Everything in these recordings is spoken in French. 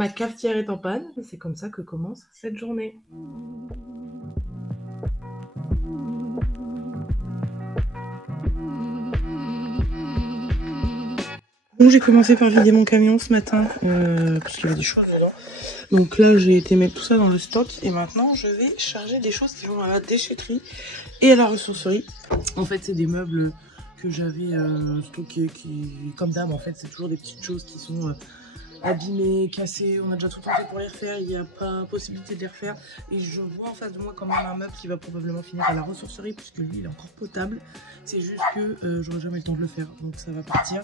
Ma cafetière est en panne, et c'est comme ça que commence cette journée. Bon, j'ai commencé par vider mon camion ce matin, parce qu'il y avait des choses dedans. Donc là, j'ai été mettre tout ça dans le stock, et maintenant, je vais charger des choses qui vont à la déchetterie et à la ressourcerie. En fait, c'est des meubles que j'avais stockés, qui, comme d'hab, en fait, c'est toujours des petites choses qui sont abîmées, cassées. On a déjà tout tenté pour les refaire, il n'y a pas possibilité de les refaire. Et je vois en face de moi quand même un meuble qui va probablement finir à la ressourcerie, puisque lui, il est encore potable. C'est juste que j'aurai jamais le temps de le faire, donc ça va partir.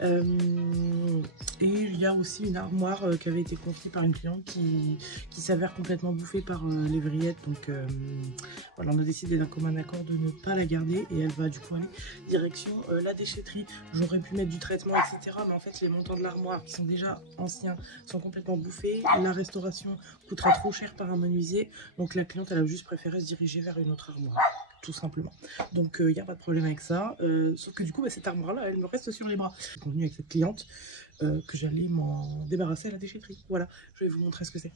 Et il y a aussi une armoire qui avait été confiée par une cliente qui s'avère complètement bouffée par les vrillettes. Donc voilà, on a décidé d'un commun accord de ne pas la garder et elle va du coup aller direction la déchetterie. J'aurais pu mettre du traitement, etc. Mais en fait, les montants de l'armoire qui sont déjà anciens sont complètement bouffés. La restauration coûterait trop cher par un menuisier. Donc la cliente, elle a juste préféré se diriger vers une autre armoire, tout simplement. Donc il n'y a pas de problème avec ça. Sauf que du coup, cette armoire-là, elle me reste sur les bras. J'ai convenu avec cette cliente que j'allais m'en débarrasser à la déchetterie. Voilà, je vais vous montrer ce que c'est.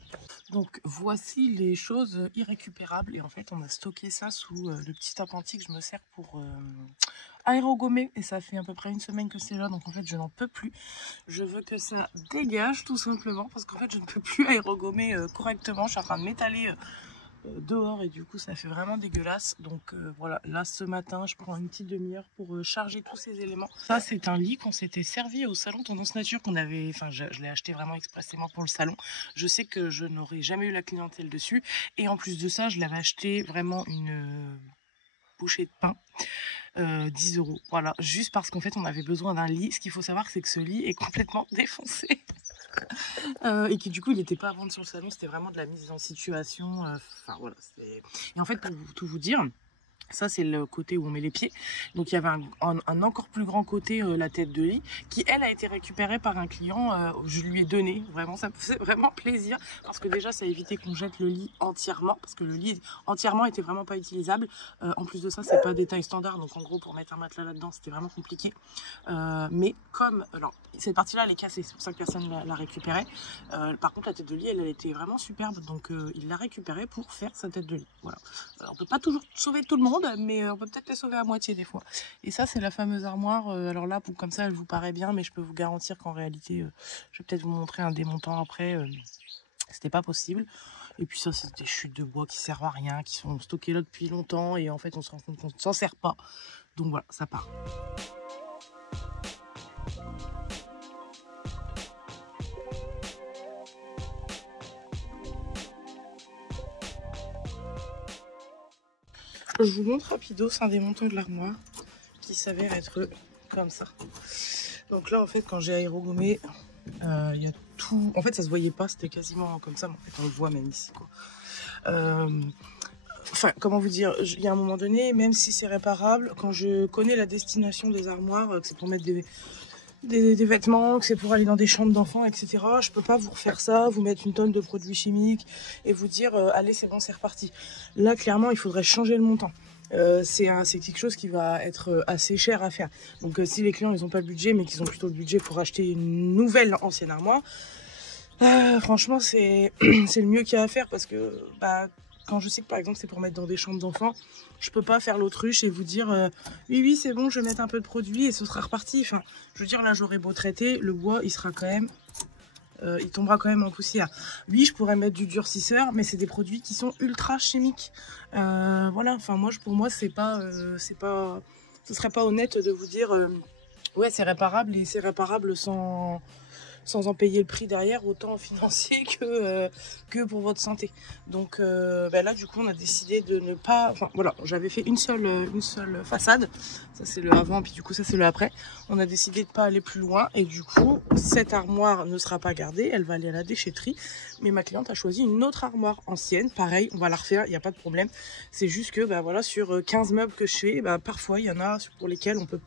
Donc voici les choses irrécupérables. Et en fait, on a stocké ça sous le petit appentis que je me sers pour aérogommer. Et ça fait à peu près une semaine que c'est là. Donc en fait, je n'en peux plus. Je veux que ça dégage tout simplement. Parce qu'en fait, je ne peux plus aérogommer correctement. Je suis en train de m'étaler dehors et du coup ça fait vraiment dégueulasse. Donc voilà, là ce matin je prends une petite demi-heure pour charger tous ces éléments. Ça c'est un lit qu'on s'était servi au salon Tendance Nature, qu'on avait, enfin je l'ai acheté vraiment expressément pour le salon. Je sais que je n'aurais jamais eu la clientèle dessus et en plus de ça je l'avais acheté vraiment une bouchée de pain, 10 €, voilà, juste parce qu'en fait on avait besoin d'un lit. Ce qu'il faut savoir, c'est que ce lit est complètement défoncé. Et qui du coup il n'était pas à vendre sur le salon, c'était vraiment de la mise en situation, enfin voilà. Et en fait pour tout vous dire, ça c'est le côté où on met les pieds. Donc il y avait un encore plus grand côté, la tête de lit, qui elle a été récupérée par un client. Je lui ai donné, vraiment ça me faisait vraiment plaisir, parce que déjà ça a évité qu'on jette le lit entièrement, parce que le lit entièrement était vraiment pas utilisable. En plus de ça, c'est pas des tailles standards, donc en gros pour mettre un matelas là-dedans c'était vraiment compliqué. Mais comme, alors cette partie là elle est cassée, c'est pour ça que personne l'a récupérée. Par contre la tête de lit elle était vraiment superbe, donc il l'a récupérée pour faire sa tête de lit. Voilà. Alors, on peut pas toujours sauver tout le monde, mais on peut peut-être les sauver à moitié des fois. Et ça c'est la fameuse armoire. Alors là comme ça elle vous paraît bien, mais je peux vous garantir qu'en réalité je vais peut-être vous montrer un démontant après, c'était pas possible. Et puis ça c'est des chutes de bois qui servent à rien, qui sont stockées là depuis longtemps et en fait on se rend compte qu'on ne s'en sert pas. Donc voilà, ça part. Je vous montre rapidos un démontant de l'armoire qui s'avère être comme ça. Donc là en fait quand j'ai aérogommé, il y a tout, en fait ça se voyait pas, c'était quasiment comme ça, mais en fait on le voit même ici quoi. Enfin comment vous dire, il y a un moment donné, même si c'est réparable, quand je connais la destination des armoires, que c'est pour mettre des vêtements, que c'est pour aller dans des chambres d'enfants, etc. Je peux pas vous refaire ça, vous mettre une tonne de produits chimiques et vous dire allez c'est bon c'est reparti. Là clairement il faudrait changer le montant. C'est quelque chose qui va être assez cher à faire. Donc si les clients ils ont pas le budget mais qu'ils ont plutôt le budget pour acheter une nouvelle ancienne armoire, franchement c'est c'est le mieux qu'il y a à faire, parce que quand je sais que par exemple c'est pour mettre dans des chambres d'enfants, je peux pas faire l'autruche et vous dire oui c'est bon je vais mettre un peu de produit et ce sera reparti. Enfin je veux dire là j'aurais beau traiter, le bois il sera quand même il tombera quand même en poussière. Oui je pourrais mettre du durcisseur, mais c'est des produits qui sont ultra chimiques. Voilà, enfin moi pour moi c'est pas ce serait pas honnête de vous dire ouais c'est réparable, et c'est réparable sans en payer le prix derrière, autant financier que pour votre santé. Donc là du coup on a décidé de ne pas, enfin voilà, j'avais fait une seule façade, ça c'est le avant, puis du coup ça c'est le après. On a décidé de pas aller plus loin, et du coup cette armoire ne sera pas gardée, elle va aller à la déchetterie. Mais ma cliente a choisi une autre armoire ancienne, pareil on va la refaire, il n'y a pas de problème. C'est juste que voilà, sur 15 meubles que je fais, parfois il y en a pour lesquels on ne peut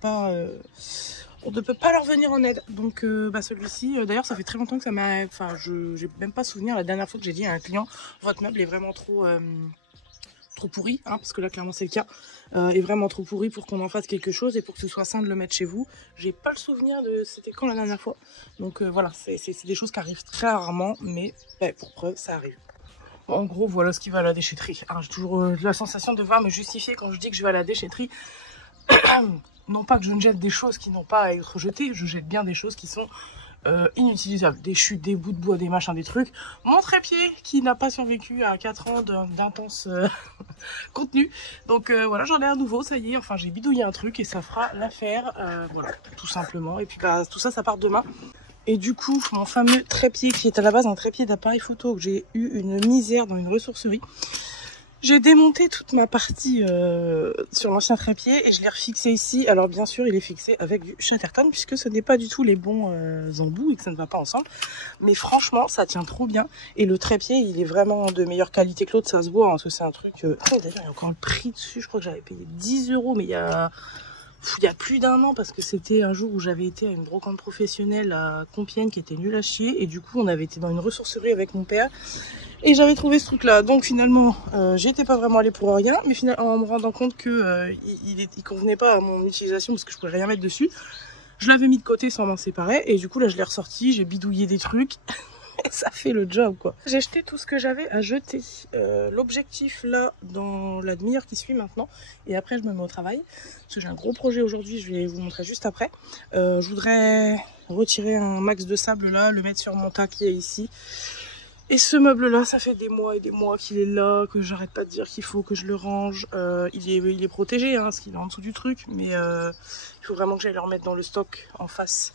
pas leur venir en aide. Donc celui-ci, d'ailleurs ça fait très longtemps que ça m'a, enfin j'ai même pas souvenir la dernière fois que j'ai dit à un client votre meuble est vraiment trop trop pourri, hein, parce que là clairement c'est le cas, est vraiment trop pourri pour qu'on en fasse quelque chose et pour que ce soit sain de le mettre chez vous. J'ai pas le souvenir de c'était quand la dernière fois. Donc voilà, c'est des choses qui arrivent très rarement, mais pour preuve, ça arrive. En gros, voilà ce qui va à la déchetterie. J'ai toujours la sensation de devoir me justifier quand je dis que je vais à la déchetterie. Non pas que je ne jette des choses qui n'ont pas à être jetées, je jette bien des choses qui sont inutilisables. Des chutes, des bouts de bois, des machins, des trucs. Mon trépied qui n'a pas survécu à 4 ans d'intense contenu. Donc voilà, j'en ai un nouveau, ça y est. Enfin, j'ai bidouillé un truc et ça fera l'affaire. Voilà, tout simplement. Et puis bah, tout ça, ça part demain. Et du coup, mon fameux trépied qui est à la base un trépied d'appareil photo que j'ai eu une misère dans une ressourcerie. J'ai démonté toute ma partie sur l'ancien trépied et je l'ai refixé ici. Alors bien sûr, il est fixé avec du Chatterton puisque ce n'est pas du tout les bons embouts et que ça ne va pas ensemble. Mais franchement, ça tient trop bien. Et le trépied, il est vraiment de meilleure qualité que l'autre, ça se voit. Hein, parce que c'est un truc... Oh, d'ailleurs, il y a encore le prix dessus. Je crois que j'avais payé 10 €, mais il y a plus d'un an parce que c'était un jour où j'avais été à une brocante professionnelle à Compiègne qui était nulle à chier. Et du coup, on avait été dans une ressourcerie avec mon père. Et j'avais trouvé ce truc là, donc finalement j'étais pas vraiment allée pour rien, mais finalement en me rendant compte que il convenait pas à mon utilisation parce que je pouvais rien mettre dessus, je l'avais mis de côté sans m'en séparer et du coup là je l'ai ressorti, j'ai bidouillé des trucs et ça fait le job quoi. J'ai jeté tout ce que j'avais à jeter. L'objectif là dans la demi-heure qui suit maintenant et après je me mets au travail parce que j'ai un gros projet aujourd'hui, je vais vous montrer juste après. Je voudrais retirer un max de sable là, le mettre sur mon tas qui est ici. Et ce meuble-là, ça fait des mois et des mois qu'il est là, que j'arrête pas de dire qu'il faut que je le range. Il est protégé, hein, parce qu'il est en dessous du truc, mais il faut vraiment que j'aille le remettre dans le stock en face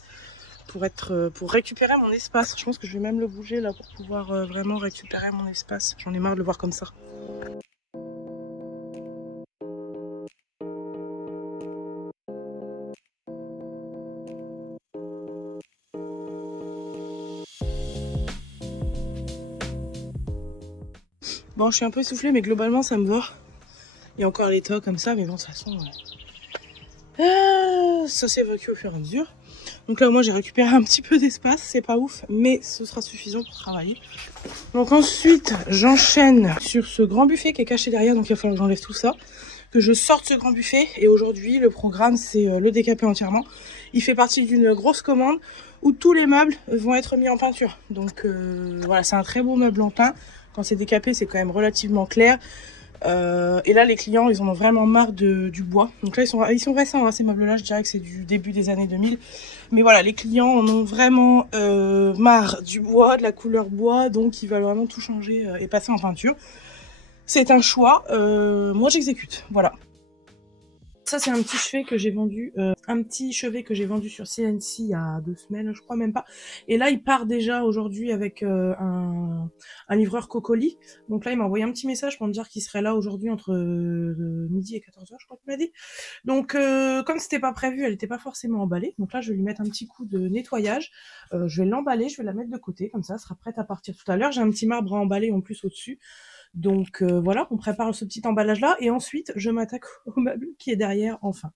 pour récupérer mon espace. Je pense que je vais même le bouger là pour pouvoir vraiment récupérer mon espace. J'en ai marre de le voir comme ça. Bon, je suis un peu essoufflée, mais globalement, ça me va. Il y a encore l'état comme ça, mais bon, de toute façon, ça s'évacue au fur et à mesure. Donc là, moi, j'ai récupéré un petit peu d'espace. C'est pas ouf, mais ce sera suffisant pour travailler. Donc ensuite, j'enchaîne sur ce grand buffet qui est caché derrière. Donc il va falloir que j'enlève tout ça, que je sorte ce grand buffet. Et aujourd'hui, le programme, c'est le décaper entièrement. Il fait partie d'une grosse commande où tous les meubles vont être mis en peinture. Donc voilà, c'est un très beau meuble en teint. Quand c'est décapé, c'est quand même relativement clair. Et là, les clients, ils en ont vraiment marre du bois. Donc là, ils sont récents, hein, ces meubles-là. Je dirais que c'est du début des années 2000. Mais voilà, les clients en ont vraiment marre du bois, de la couleur bois. Donc, ils veulent vraiment tout changer et passer en peinture. C'est un choix. Moi, j'exécute. Voilà. Ça, c'est un petit chevet que j'ai vendu. Sur CNC il y a 2 semaines, je crois même pas. Et là, il part déjà aujourd'hui avec un livreur Cocoli. Donc là, il m'a envoyé un petit message pour me dire qu'il serait là aujourd'hui entre midi et 14 h, je crois qu'il m'a dit. Donc, comme c'était pas prévu, elle n'était pas forcément emballée. Donc là, je vais lui mettre un petit coup de nettoyage. Je vais l'emballer, je vais la mettre de côté. Comme ça, elle sera prête à partir tout à l'heure. J'ai un petit marbre à emballer en plus au-dessus. Donc voilà, on prépare ce petit emballage là et ensuite je m'attaque au meuble qui est derrière enfin.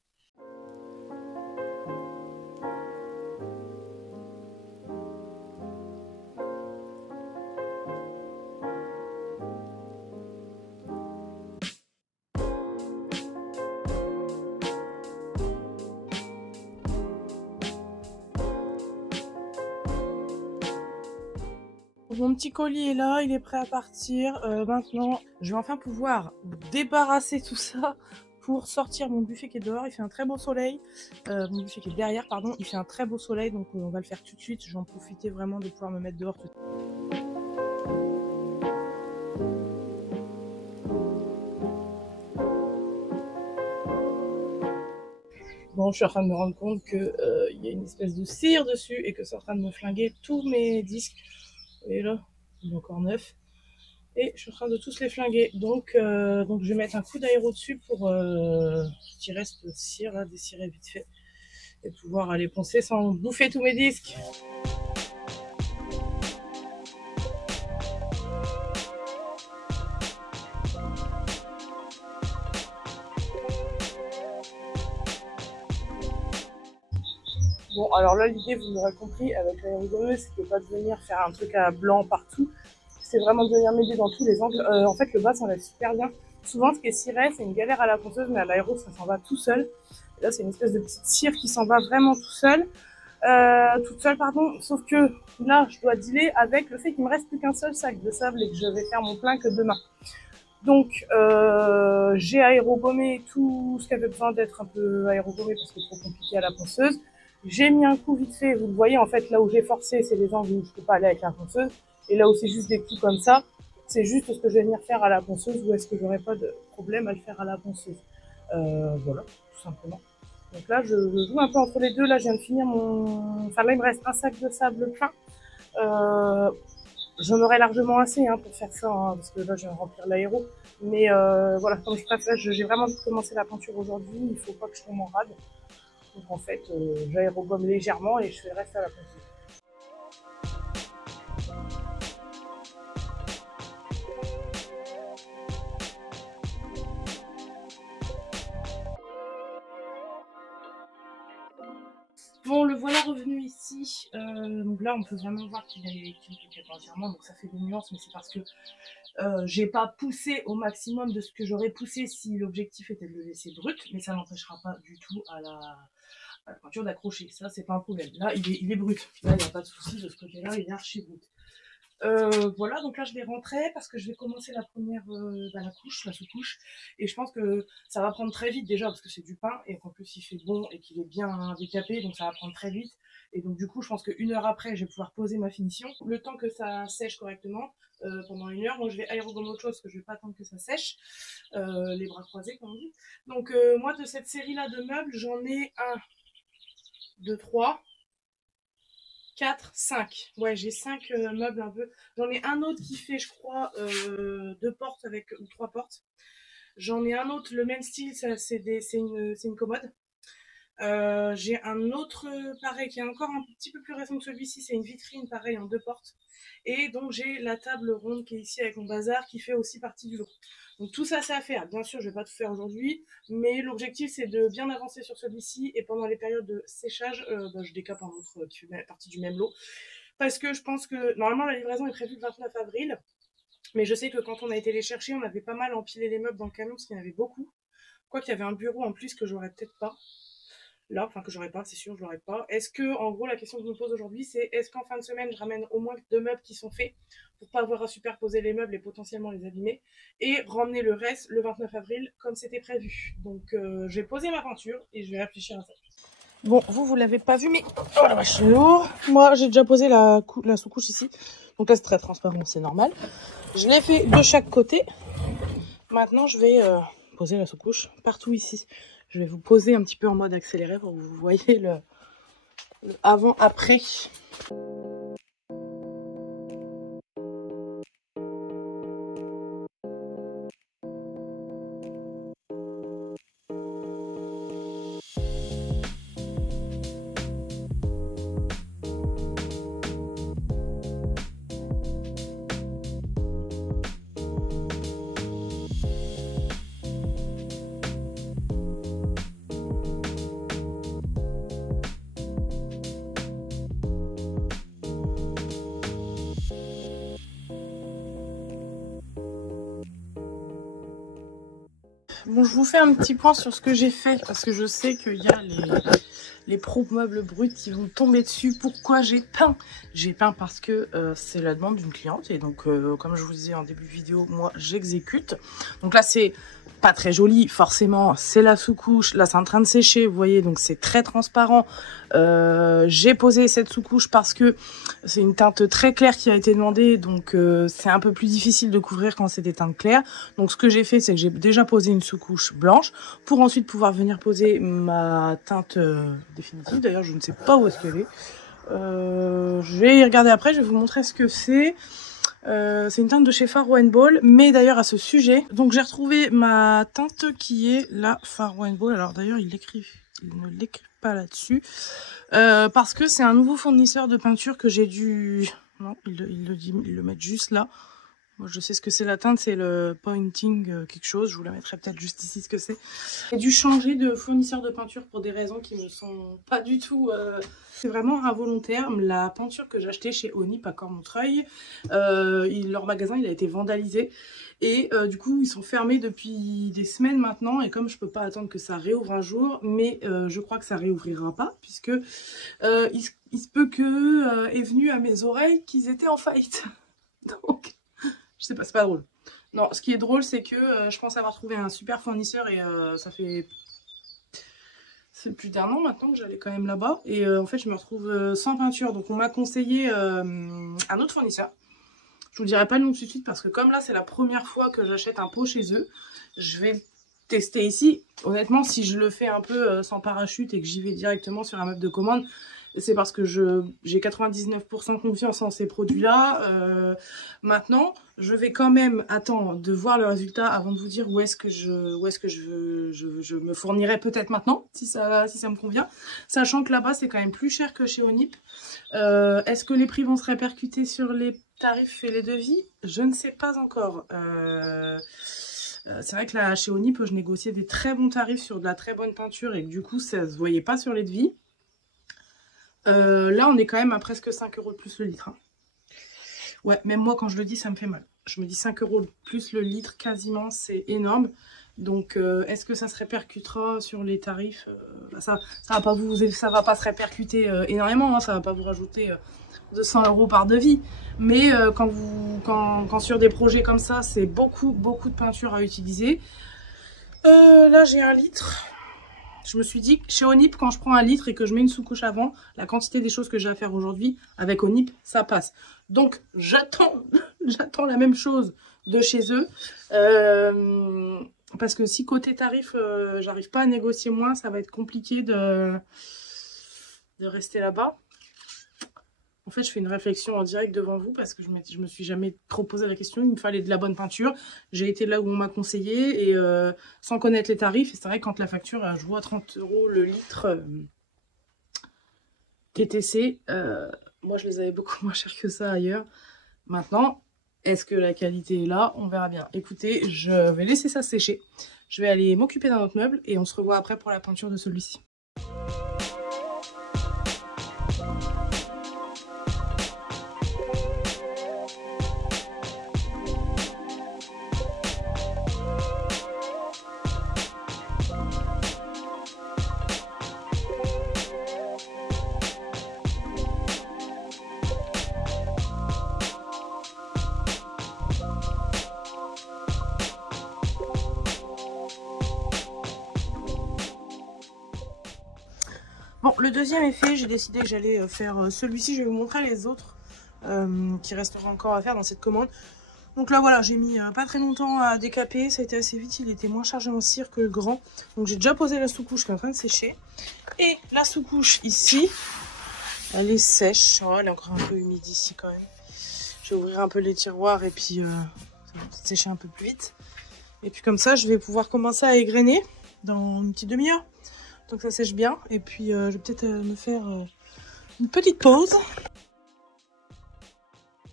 Mon petit colis est là, il est prêt à partir. Maintenant, je vais enfin pouvoir débarrasser tout ça pour sortir mon buffet qui est dehors. Il fait un très beau soleil. Mon buffet qui est derrière, pardon, il fait un très beau soleil, donc on va le faire tout de suite. Je vais en profiter vraiment de pouvoir me mettre dehors tout de suite. Bon, je suis en train de me rendre compte qu'il y a une espèce de cire dessus et que c'est en train de me flinguer tous mes disques. Vous voyez là, il est encore neuf. Et je suis en train de tous les flinguer. Donc je vais mettre un coup d'aéro dessus pour tirer cette cire là, décirer vite fait. Et pouvoir aller poncer sans bouffer tous mes disques. Bon, alors là, l'idée, vous l'aurez compris, avec la rigoleuse, c'était pas de venir faire un truc à blanc partout. C'est vraiment de venir m'aider dans tous les angles. En fait, le bas s'enlève super bien. Souvent, ce qui est ciré, c'est une galère à la ponceuse, mais à l'aéro, ça s'en va tout seul. Et là, c'est une espèce de petite cire qui s'en va vraiment toute seule, pardon. Sauf que là, je dois dealer avec le fait qu'il me reste plus qu'un seul sac de sable et que je vais faire mon plein que demain. Donc, j'ai aérogommé tout ce qui avait besoin d'être un peu aérogommé parce que c'est trop compliqué à la ponceuse. J'ai mis un coup vite fait, vous le voyez, en fait, là où j'ai forcé, c'est les angles où je peux pas aller avec la ponceuse. Et là où c'est juste des coups comme ça, c'est juste ce que je vais venir faire à la ponceuse ou est-ce que j'aurai pas de problème à le faire à la ponceuse. Voilà, tout simplement. Donc là, je joue un peu entre les deux. Là, je viens de finir mon... Enfin, là, il me reste un sac de sable plein. J'en aurais largement assez pour faire ça, parce que là, je viens de remplir l'aéro. Mais voilà, comme je préfère, j'ai vraiment envie de commencer la peinture aujourd'hui. Il faut pas que je tombe en rade. Donc en fait, j'aérogomme légèrement et je fais le reste à la ponceuse. Bon, le voilà revenu ici. Donc là, on peut vraiment voir qu'il est entièrement, donc ça fait des nuances, mais c'est parce que j'ai pas poussé au maximum de ce que j'aurais poussé si l'objectif était de le laisser brut, mais ça n'empêchera pas du tout à la peinture d'accrocher. Ça, c'est pas un problème. Là, il est brut. Là, il n'y a pas de souci de ce côté-là, il est archi brut. Voilà, donc là je vais rentrer parce que je vais commencer la première la couche, la sous-couche, et je pense que ça va prendre très vite déjà parce que c'est du pain et qu'en plus il fait bon et qu'il est bien décapé, donc ça va prendre très vite. Et donc du coup je pense qu'une heure après je vais pouvoir poser ma finition. Le temps que ça sèche correctement, pendant une heure, moi je vais aérogommer autre chose parce que je vais pas attendre que ça sèche, les bras croisés comme on dit. Donc moi de cette série là de meubles j'en ai 1, 2, 3, 4, 5. Ouais, j'ai 5 meubles un peu. J'en ai un autre qui fait, je crois, 2 portes ou 3 portes. J'en ai un autre, le même style, c'est une commode. J'ai un autre pareil qui est encore un petit peu plus récent que celui-ci, c'est une vitrine pareil en 2 portes. Et donc j'ai la table ronde qui est ici avec mon bazar qui fait aussi partie du lot. Donc tout ça c'est à faire. Bien sûr je vais pas tout faire aujourd'hui, mais l'objectif c'est de bien avancer sur celui-ci et pendant les périodes de séchage, je décape un autre qui fait partie du même lot. Parce que je pense que normalement la livraison est prévue le 29 avril, mais je sais que quand on a été les chercher, on avait pas mal empilé les meubles dans le camion parce qu'il y en avait beaucoup. Quoi qu'il y avait un bureau en plus que j'aurais peut-être pas. Là, enfin que j'aurais pas, c'est sûr, je l'aurais pas. Est-ce que, en gros, la question que je me pose aujourd'hui, c'est est-ce qu'en fin de semaine, je ramène au moins 2 meubles qui sont faits pour pas avoir à superposer les meubles et potentiellement les abîmer, et ramener le reste le 29 avril comme c'était prévu. Donc, je vais poser ma peinture et je vais réfléchir à ça. Bon, vous l'avez pas vu, mais oh la vache, c'est lourd. Moi, j'ai déjà posé la sous-couche ici. Donc là, c'est très transparent, c'est normal. Je l'ai fait de chaque côté. Maintenant, je vais poser la sous-couche partout ici. Je vais vous poser un petit peu en mode accéléré pour que vous voyez le avant-après. Bon, je vous fais un petit point sur ce que j'ai fait parce que je sais qu'il y a les pros meubles bruts qui vont tomber dessus. Pourquoi j'ai peint? J'ai peint parce que c'est la demande d'une cliente et donc comme je vous disais en début de vidéo, moi j'exécute. Donc là c'est pas très joli forcément, c'est la sous-couche, là c'est en train de sécher, vous voyez, donc c'est très transparent. J'ai posé cette sous-couche parce que c'est une teinte très claire qui a été demandée, donc c'est un peu plus difficile de couvrir quand c'est des teintes claires. Donc ce que j'ai fait, c'est que j'ai déjà posé une sous-couche blanche pour ensuite pouvoir venir poser ma teinte définitive. D'ailleurs je ne sais pas où est-ce qu'elle est. Je vais y regarder après, je vais vous montrer ce que c'est. C'est une teinte de chez Faro & Ball, mais d'ailleurs à ce sujet, donc j'ai retrouvé ma teinte qui est la Faro & Ball. Alors d'ailleurs il ne l'écrit pas là-dessus, parce que c'est un nouveau fournisseur de peinture que j'ai dû... Non, ils le mettent juste là. Moi, je sais ce que c'est la teinte, c'est le Pointing quelque chose. Je vous la mettrai peut-être juste ici ce que c'est. J'ai dû changer de fournisseur de peinture pour des raisons qui ne sont pas du tout... C'est vraiment involontaire. La peinture que j'ai achetée chez Onip à Cormontreuil, leur magasin il a été vandalisé. Et du coup, ils sont fermés depuis des semaines maintenant. Et comme je peux pas attendre que ça réouvre un jour, mais je crois que ça réouvrira pas, puisque il se peut que est venu à mes oreilles qu'ils étaient en faillite. Donc... Je sais pas, c'est pas drôle. Non, ce qui est drôle, c'est que je pense avoir trouvé un super fournisseur et ça fait plus d'1 an maintenant que j'allais quand même là-bas. Et en fait, je me retrouve sans peinture. Donc, on m'a conseillé un autre fournisseur. Je vous dirai pas le nom tout de suite parce que comme là, c'est la première fois que j'achète un pot chez eux, je vais le tester ici. Honnêtement, si je le fais un peu sans parachute et que j'y vais directement sur un meuble de commande, c'est parce que j'ai 99% confiance en ces produits-là. Maintenant, je vais quand même attendre de voir le résultat avant de vous dire où est-ce que je me fournirai peut-être maintenant, si ça me convient. Sachant que là-bas, c'est quand même plus cher que chez Onip. Est-ce que les prix vont se répercuter sur les tarifs et les devis? Je ne sais pas encore. C'est vrai que là, chez Onip, je négociais des très bons tarifs sur de la très bonne peinture et que du coup, ça se voyait pas sur les devis. Là, on est quand même à presque 5 € de plus le litre. Hein. Ouais, même moi, quand je le dis, ça me fait mal. Je me dis 5 € de plus le litre, quasiment, c'est énorme. Donc, est-ce que ça se répercutera sur les tarifs? Ça va pas se répercuter énormément. Hein, ça va pas vous rajouter 200 € par devis. Mais quand sur des projets comme ça, c'est beaucoup de peinture à utiliser. Là, j'ai 1 litre. Je me suis dit que chez Onip, quand je prends 1 litre et que je mets une sous-couche avant, la quantité des choses que j'ai à faire aujourd'hui, avec Onip, ça passe. Donc, j'attends la même chose de chez eux. Parce que si côté tarif, j'arrive pas à négocier moins, ça va être compliqué de rester là-bas. En fait, je fais une réflexion en direct devant vous parce que je me suis jamais trop posé la question. Il me fallait de la bonne peinture. J'ai été là où on m'a conseillé et sans connaître les tarifs. Et c'est vrai que quand la facture, je vois 30 € le litre TTC. Moi, je les avais beaucoup moins chers que ça ailleurs. Maintenant, est-ce que la qualité est là? On verra bien. Écoutez, je vais laisser ça sécher. Je vais aller m'occuper d'un autre meuble et on se revoit après pour la peinture de celui-ci. Bon, le deuxième est fait, j'ai décidé que j'allais faire celui-ci. Je vais vous montrer les autres qui resteront encore à faire dans cette commande. Donc là, voilà, j'ai mis pas très longtemps à décaper. Ça a été assez vite, il était moins chargé en cire que le grand. Donc j'ai déjà posé la sous-couche qui est en train de sécher. Et la sous-couche ici, elle est sèche. Oh, elle est encore un peu humide ici quand même. Je vais ouvrir un peu les tiroirs et puis ça va peut-être sécher un peu plus vite. Et puis comme ça, je vais pouvoir commencer à égrener dans une petite demi-heure. Donc ça sèche bien et puis je vais peut-être me faire une petite pause.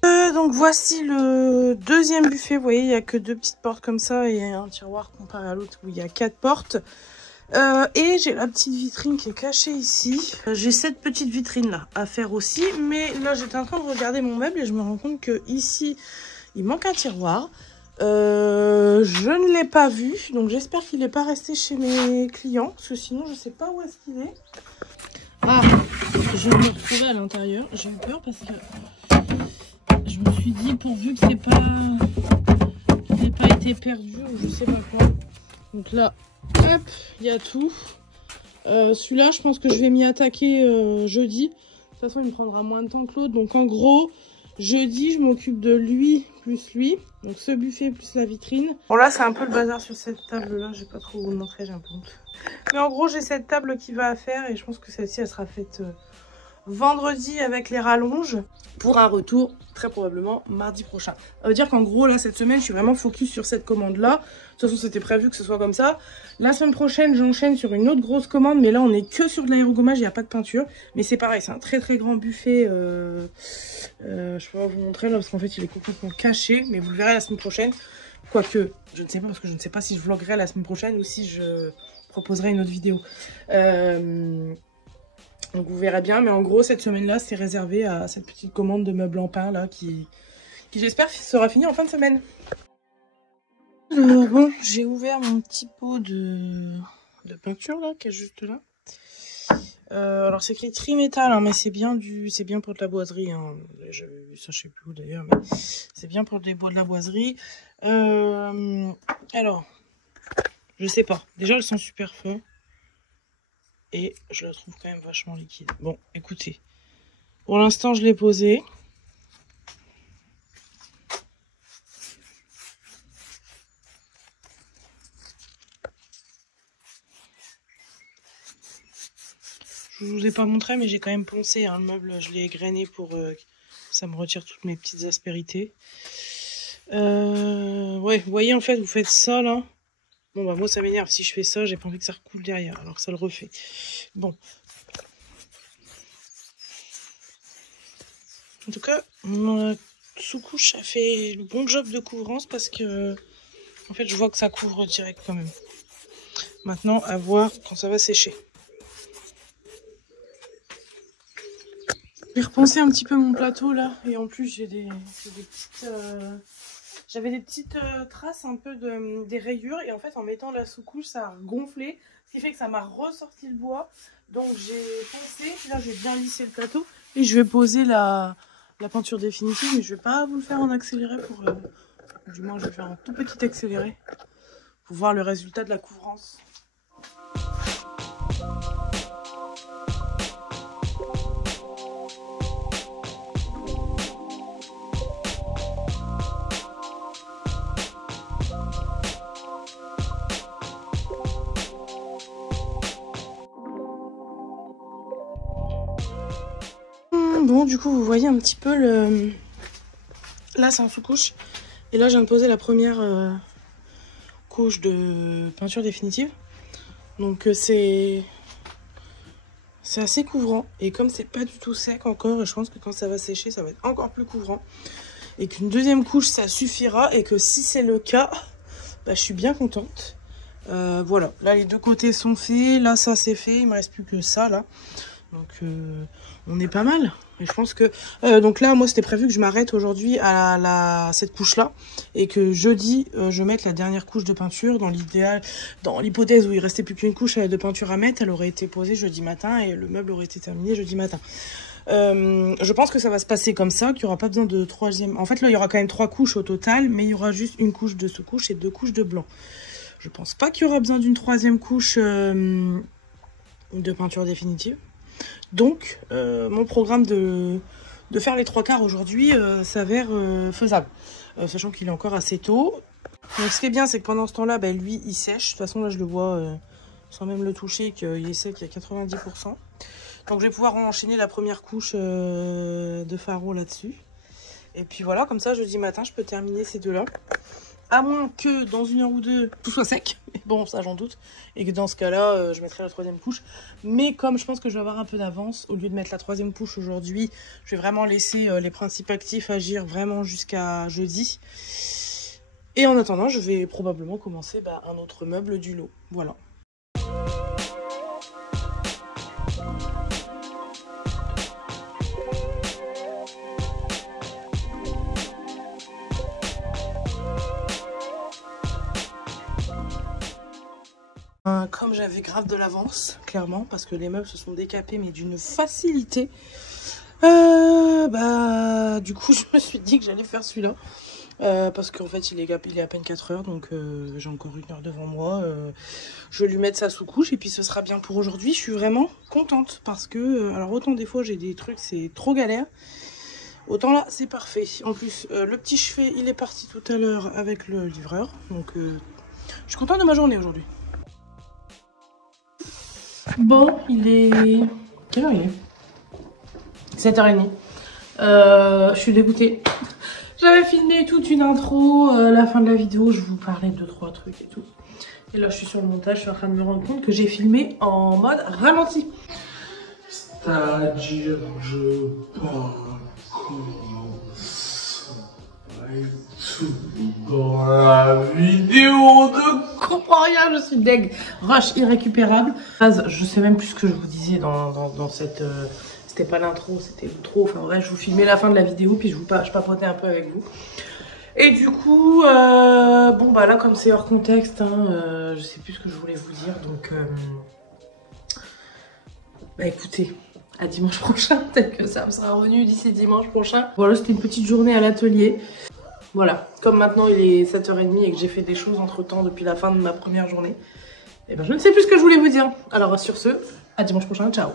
Donc voici le deuxième buffet. Vous voyez, il n'y a que 2 petites portes comme ça et un tiroir comparé à l'autre où il y a 4 portes. Et j'ai la petite vitrine qui est cachée ici. J'ai cette petite vitrine là à faire aussi. Mais là j'étais en train de regarder mon meuble et je me rends compte que ici il manque un tiroir. Je ne l'ai pas vu, donc j'espère qu'il n'est pas resté chez mes clients, parce que sinon je ne sais pas où est-ce qu'il est. Ah, je vais me retrouver à l'intérieur, j'ai eu peur parce que je me suis dit pourvu que qu'il n'ait pas été perdu ou je sais pas quoi. Donc là, hop, il y a tout. Celui-là, je pense que je vais m'y attaquer jeudi. De toute façon, il me prendra moins de temps que l'autre, donc en gros... Jeudi, je m'occupe de lui plus lui. Donc ce buffet plus la vitrine. Bon là, c'est un peu le bazar sur cette table-là. Je vais pas trop vous le montrer, j'ai un peu honte. Mais en gros, j'ai cette table qui va à faire et je pense que celle-ci, elle sera faite vendredi avec les rallonges pour un retour très probablement mardi prochain. Ça veut dire qu'en gros là cette semaine je suis vraiment focus sur cette commande là. De toute façon c'était prévu que ce soit comme ça. La semaine prochaine j'enchaîne sur une autre grosse commande, mais là on est que sur de l'aérogommage, il n'y a pas de peinture. Mais c'est pareil, c'est un très très grand buffet. Je peux pas vous montrer là parce qu'en fait il est complètement caché, mais vous le verrez la semaine prochaine. Quoique, je ne sais pas parce que je ne sais pas si je vloggerai la semaine prochaine ou si je proposerai une autre vidéo. Donc vous verrez bien, mais en gros cette semaine-là c'est réservé à cette petite commande de meubles en pain là qui j'espère sera finie en fin de semaine. Bon, j'ai ouvert mon petit pot de peinture là qui est juste là. Alors c'est écrit Trimétal, hein, mais c'est bien pour de la boiserie. Hein. J'avais vu ça, je sais plus où d'ailleurs, mais c'est bien pour des bois de la boiserie. Alors, je sais pas. Déjà, elles sont super fin. Et je la trouve quand même vachement liquide. Bon, écoutez. Pour l'instant, je l'ai posée. Je vous ai pas montré, mais j'ai quand même poncé hein, le meuble. Je l'ai égrené pour que ça me retire toutes mes petites aspérités. Ouais, vous voyez, en fait, vous faites ça, là. Bon, bah, moi, ça m'énerve. Si je fais ça, j'ai pas envie que ça recoule derrière. Alors que ça le refait. Bon. En tout cas, mon sous-couche, ça fait le bon job de couvrance parce que, en fait, je vois que ça couvre direct quand même. Maintenant, à voir quand ça va sécher. J'ai repensé un petit peu mon plateau, là. Et en plus, j'ai des petites... J'avais des petites traces un peu des rayures et en fait en mettant la sous-couche ça a gonflé, ce qui fait que ça m'a ressorti le bois. Donc j'ai pensé, là je vais bien lisser le plateau et je vais poser la peinture définitive, mais je vais pas vous le faire en accéléré pour... du moins je vais faire un tout petit accéléré pour voir le résultat de la couvrance. Bon, du coup, vous voyez un petit peu le... Là, c'est en sous-couche. Et là, je viens de poser la première couche de peinture définitive. Donc, c'est assez couvrant. Et comme c'est pas du tout sec encore, et je pense que quand ça va sécher, ça va être encore plus couvrant. Et qu'une deuxième couche, ça suffira. Et que si c'est le cas, bah, je suis bien contente. Voilà. Là, les deux côtés sont faits. Là, ça, c'est fait. Il me reste plus que ça, là. Donc, on est pas mal. Et je pense que... donc là, moi, c'était prévu que je m'arrête aujourd'hui à cette couche-là. Et que jeudi, je mette la dernière couche de peinture. Dans l'idéal, dans l'hypothèse où il restait plus qu'une couche de peinture à mettre, elle aurait été posée jeudi matin et le meuble aurait été terminé jeudi matin. Je pense que ça va se passer comme ça, qu'il n'y aura pas besoin de troisième... En fait, là, il y aura quand même 3 couches au total, mais il y aura juste une couche de sous-couche et 2 couches de blanc. Je pense pas qu'il y aura besoin d'une troisième couche de peinture définitive. Donc, mon programme de faire les 3/4 aujourd'hui s'avère faisable, sachant qu'il est encore assez tôt. Donc, ce qui est bien, c'est que pendant ce temps-là, bah, lui, il sèche. De toute façon, là, je le vois sans même le toucher, qu'il est sec à 90%. Donc, je vais pouvoir enchaîner la première couche de fard là-dessus. Et puis voilà, comme ça, jeudi matin, je peux terminer ces deux-là. À moins que dans 1 heure ou 2, tout soit sec. Mais bon, ça j'en doute. Et que dans ce cas-là, je mettrai la troisième couche. Mais comme je pense que je vais avoir un peu d'avance, au lieu de mettre la troisième couche aujourd'hui, je vais vraiment laisser les principes actifs agir vraiment jusqu'à jeudi. Et en attendant, je vais probablement commencer un autre meuble du lot. Voilà. Comme j'avais grave de l'avance, clairement, parce que les meubles se sont décapés, mais d'une facilité, du coup, je me suis dit que j'allais faire celui-là. Parce qu'en fait, il est à peine 4 heures, donc j'ai encore 1 heure devant moi. Je vais lui mettre sa sous-couche, et puis ce sera bien pour aujourd'hui. Je suis vraiment contente, parce que, alors autant des fois, j'ai des trucs, c'est trop galère. Autant là, c'est parfait. En plus, le petit chevet, il est parti tout à l'heure avec le livreur. Donc, je suis contente de ma journée aujourd'hui. Bon, il est... Quelle heure il est 7h30. Je suis dégoûtée. J'avais filmé toute une intro, la fin de la vidéo, je vous parlais de 2-3 trucs et tout. Et là je suis sur le montage, je suis en train de me rendre compte que j'ai filmé en mode ralenti. C'est-à-dire je parle dans la vidéo de... Comprends rien, je suis deg. Rush irrécupérable. Je sais même plus ce que je vous disais dans cette... c'était pas l'intro, c'était l'outro. Enfin bref, je vous filmais la fin de la vidéo, puis je papotais un peu avec vous. Et du coup, bon bah là comme c'est hors contexte, hein, je sais plus ce que je voulais vous dire. Donc, bah écoutez, à dimanche prochain. Peut-être que ça me sera revenu d'ici dimanche prochain. Voilà, c'était une petite journée à l'atelier. Voilà, comme maintenant il est 7h30 et que j'ai fait des choses entre temps depuis la fin de ma première journée, et ben je ne sais plus ce que je voulais vous dire. Alors sur ce, à dimanche prochain, ciao.